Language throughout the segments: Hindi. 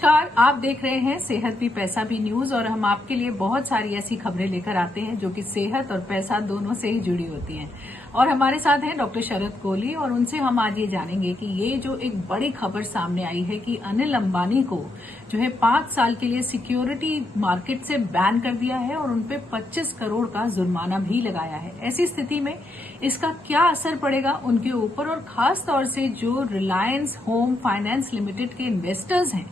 नमस्कार, आप देख रहे हैं सेहत भी पैसा भी न्यूज और हम आपके लिए बहुत सारी ऐसी खबरें लेकर आते हैं जो कि सेहत और पैसा दोनों से ही जुड़ी होती हैं। और हमारे साथ हैं डॉक्टर शरद कोहली और उनसे हम आज ये जानेंगे कि ये जो एक बड़ी खबर सामने आई है कि अनिल अंबानी को जो है 5 साल के लिए सिक्योरिटी मार्केट से बैन कर दिया है और उनपे 25 करोड़ का जुर्माना भी लगाया है। ऐसी स्थिति में इसका क्या असर पड़ेगा उनके ऊपर और खास तौर से जो रिलायंस होम फाइनेंस लिमिटेड के इन्वेस्टर्स हैं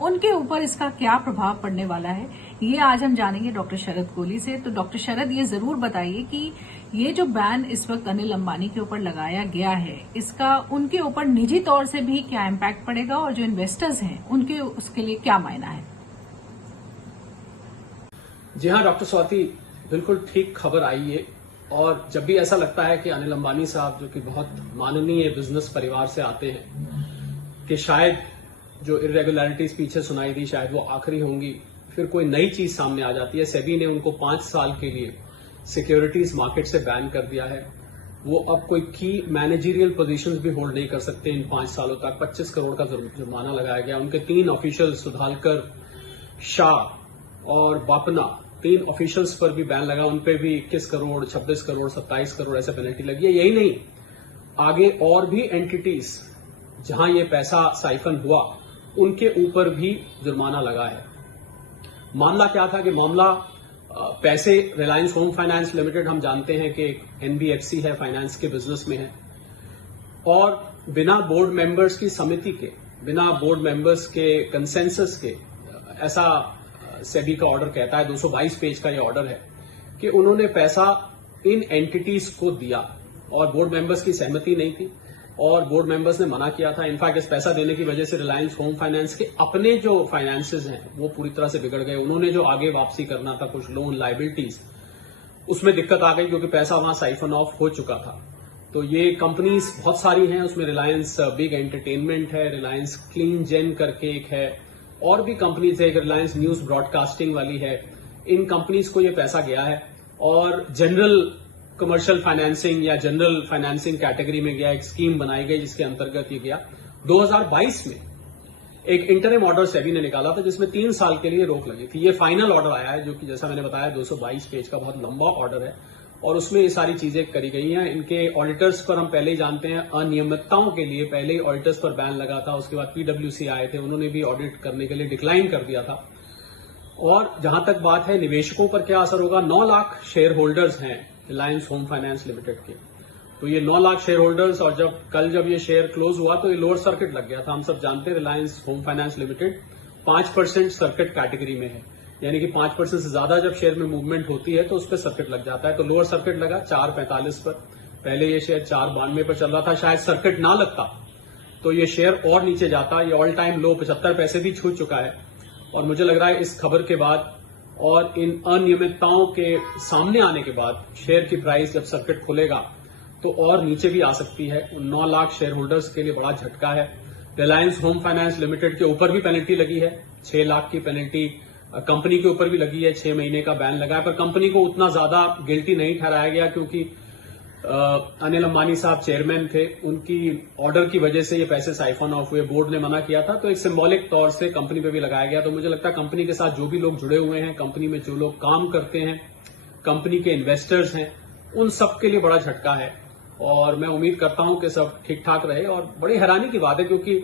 उनके ऊपर इसका क्या प्रभाव पड़ने वाला है, ये आज हम जानेंगे डॉक्टर शरद कोहली से। तो डॉक्टर शरद, ये जरूर बताइए कि ये जो बैन इस वक्त अनिल अंबानी के ऊपर लगाया गया है, इसका उनके ऊपर निजी तौर से भी क्या इम्पैक्ट पड़ेगा और जो इन्वेस्टर्स हैं उनके उसके लिए क्या मायना है? जी हाँ डॉक्टर स्वाति, बिल्कुल ठीक खबर आई है। और जब भी ऐसा लगता है कि अनिल अंबानी साहब जो कि बहुत माननीय बिजनेस परिवार से आते हैं कि शायद जो इरेगुलरिटीज पीछे सुनाई दी शायद वो आखिरी होंगी, फिर कोई नई चीज सामने आ जाती है। सेबी ने उनको 5 साल के लिए सिक्योरिटीज मार्केट से बैन कर दिया है। वो अब कोई की मैनेजरियल पोजीशंस भी होल्ड नहीं कर सकते इन 5 सालों तक। 25 करोड़ का जुर्माना लगाया गया। उनके 3 ऑफिशियल सुधालकर, शाह और बापना, 3 ऑफिशियल्स पर भी बैन लगा। उनपे भी 21 करोड़, 26 करोड़, 27 करोड़ ऐसे पेनल्टी लगी है। यही नहीं, आगे और भी एंटिटीज जहां ये पैसा साइफन हुआ उनके ऊपर भी जुर्माना लगा है। मामला क्या था कि मामला पैसे रिलायंस होम फाइनेंस लिमिटेड, हम जानते हैं कि एक एनबीएफसी है, फाइनेंस के बिजनेस में है, और बिना बोर्ड मेंबर्स की समिति के, बिना बोर्ड मेंबर्स के कंसेंसस के, ऐसा सेबी का ऑर्डर कहता है, 222 पेज का ये ऑर्डर है कि उन्होंने पैसा इन एंटिटीज को दिया और बोर्ड मेंबर्स की सहमति नहीं थी और बोर्ड मेंबर्स ने मना किया था। इनफैक्ट इस पैसा देने की वजह से रिलायंस होम फाइनेंस के अपने जो फाइनेंसेस हैं वो पूरी तरह से बिगड़ गए। उन्होंने जो आगे वापसी करना था, कुछ लोन लायबिलिटीज, उसमें दिक्कत आ गई क्योंकि पैसा वहां साइफन ऑफ हो चुका था। तो ये कंपनीज बहुत सारी हैं, उसमें रिलायंस बिग एंटरटेनमेंट है, रिलायंस क्लीन जेन करके एक है, और भी कंपनीज है, एक रिलायंस न्यूज ब्रॉडकास्टिंग वाली है। इन कंपनीज को ये पैसा गया है और जनरल कमर्शियल फाइनेंसिंग या जनरल फाइनेंसिंग कैटेगरी में गया। एक स्कीम बनाई गई जिसके अंतर्गत ये गया। 2022 में एक इंटरिम ऑर्डर सेबी ने निकाला था जिसमें 3 साल के लिए रोक लगी थी। ये फाइनल ऑर्डर आया है जो कि जैसा मैंने बताया 222 पेज का बहुत लंबा ऑर्डर है और उसमें ये सारी चीजें करी गई हैं। इनके ऑडिटर्स पर हम पहले ही जानते हैं, अनियमितताओं के लिए पहले ही ऑडिटर्स पर बैन लगा था। उसके बाद पीडब्ल्यूसी आए थे, उन्होंने भी ऑडिट करने के लिए डिक्लाइन कर दिया था। और जहां तक बात है निवेशकों पर क्या असर होगा, 9 लाख शेयर होल्डर्स हैं रिलायंस होम फाइनेंस लिमिटेड के। तो ये 9 लाख शेयर होल्डर्स, और जब ये शेयर क्लोज हुआ तो ये लोअर सर्किट लग गया था। हम सब जानते हैं Reliance home finance limited 5% circuit category में है, यानी कि 5% से ज्यादा जब शेयर में मूवमेंट होती है तो उस पर सर्किट लग जाता है। तो लोअर सर्किट लगा 4.45 पर। पहले ये शेयर 4.92 पर चल रहा था। शायद सर्किट ना लगता तो ये शेयर और नीचे जाता। ये ऑल टाइम लो 75 पैसे भी छू चुका है। और मुझे लग रहा है इस खबर के बाद और इन अनियमितताओं के सामने आने के बाद शेयर की प्राइस जब सर्किट खुलेगा तो और नीचे भी आ सकती है। 9 लाख शेयर होल्डर्स के लिए बड़ा झटका है। रिलायंस होम फाइनेंस लिमिटेड के ऊपर भी पेनल्टी लगी है, 6 लाख की पेनल्टी कंपनी के ऊपर भी लगी है, 6 महीने का बैन लगा है। पर कंपनी को उतना ज्यादा गिल्टी नहीं ठहराया गया क्योंकि अनिल अंबानी साहब चेयरमैन थे, उनकी ऑर्डर की वजह से ये पैसे साइफन ऑफ हुए। बोर्ड ने मना किया था तो एक सिंबॉलिक तौर से कंपनी पे भी लगाया गया। तो मुझे लगता है कंपनी के साथ जो भी लोग जुड़े हुए हैं, कंपनी में जो लोग काम करते हैं, कंपनी के इन्वेस्टर्स हैं, उन सब के लिए बड़ा झटका है। और मैं उम्मीद करता हूं कि सब ठीक ठाक रहे। और बड़ी हैरानी की बात है क्योंकि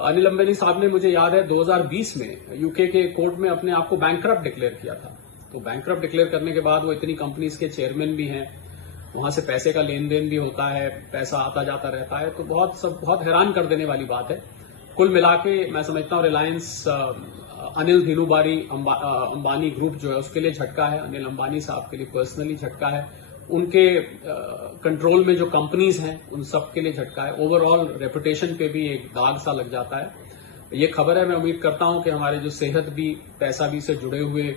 अनिल अंबानी साहब ने, मुझे याद है 2020 में यूके के कोर्ट में अपने आप को बैंकरप्ट डिक्लेयर किया था। तो बैंकरप्ट डिक्लेयर करने के बाद वो इतनी कंपनीज के चेयरमैन भी हैं, वहां से पैसे का लेन देन भी होता है, पैसा आता जाता रहता है। तो बहुत हैरान कर देने वाली बात है। कुल मिला के मैं समझता हूं रिलायंस अनिल धीरूभाई अंबानी ग्रुप जो है उसके लिए झटका है, अनिल अंबानी साहब के लिए पर्सनली झटका है, उनके कंट्रोल में जो कंपनीज हैं उन सब के लिए झटका है। ओवरऑल रेपुटेशन पे भी एक दाग सा लग जाता है। ये खबर है। मैं उम्मीद करता हूं कि हमारे जो सेहत भी पैसा भी से जुड़े हुए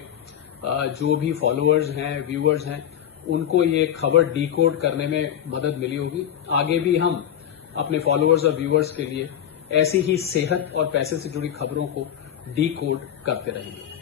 जो भी फॉलोअर्स हैं, व्यूअर्स हैं, उनको ये खबर डीकोड करने में मदद मिली होगी। आगे भी हम अपने फॉलोअर्स और व्यूअर्स के लिए ऐसी ही सेहत और पैसे से जुड़ी खबरों को डीकोड करते रहेंगे।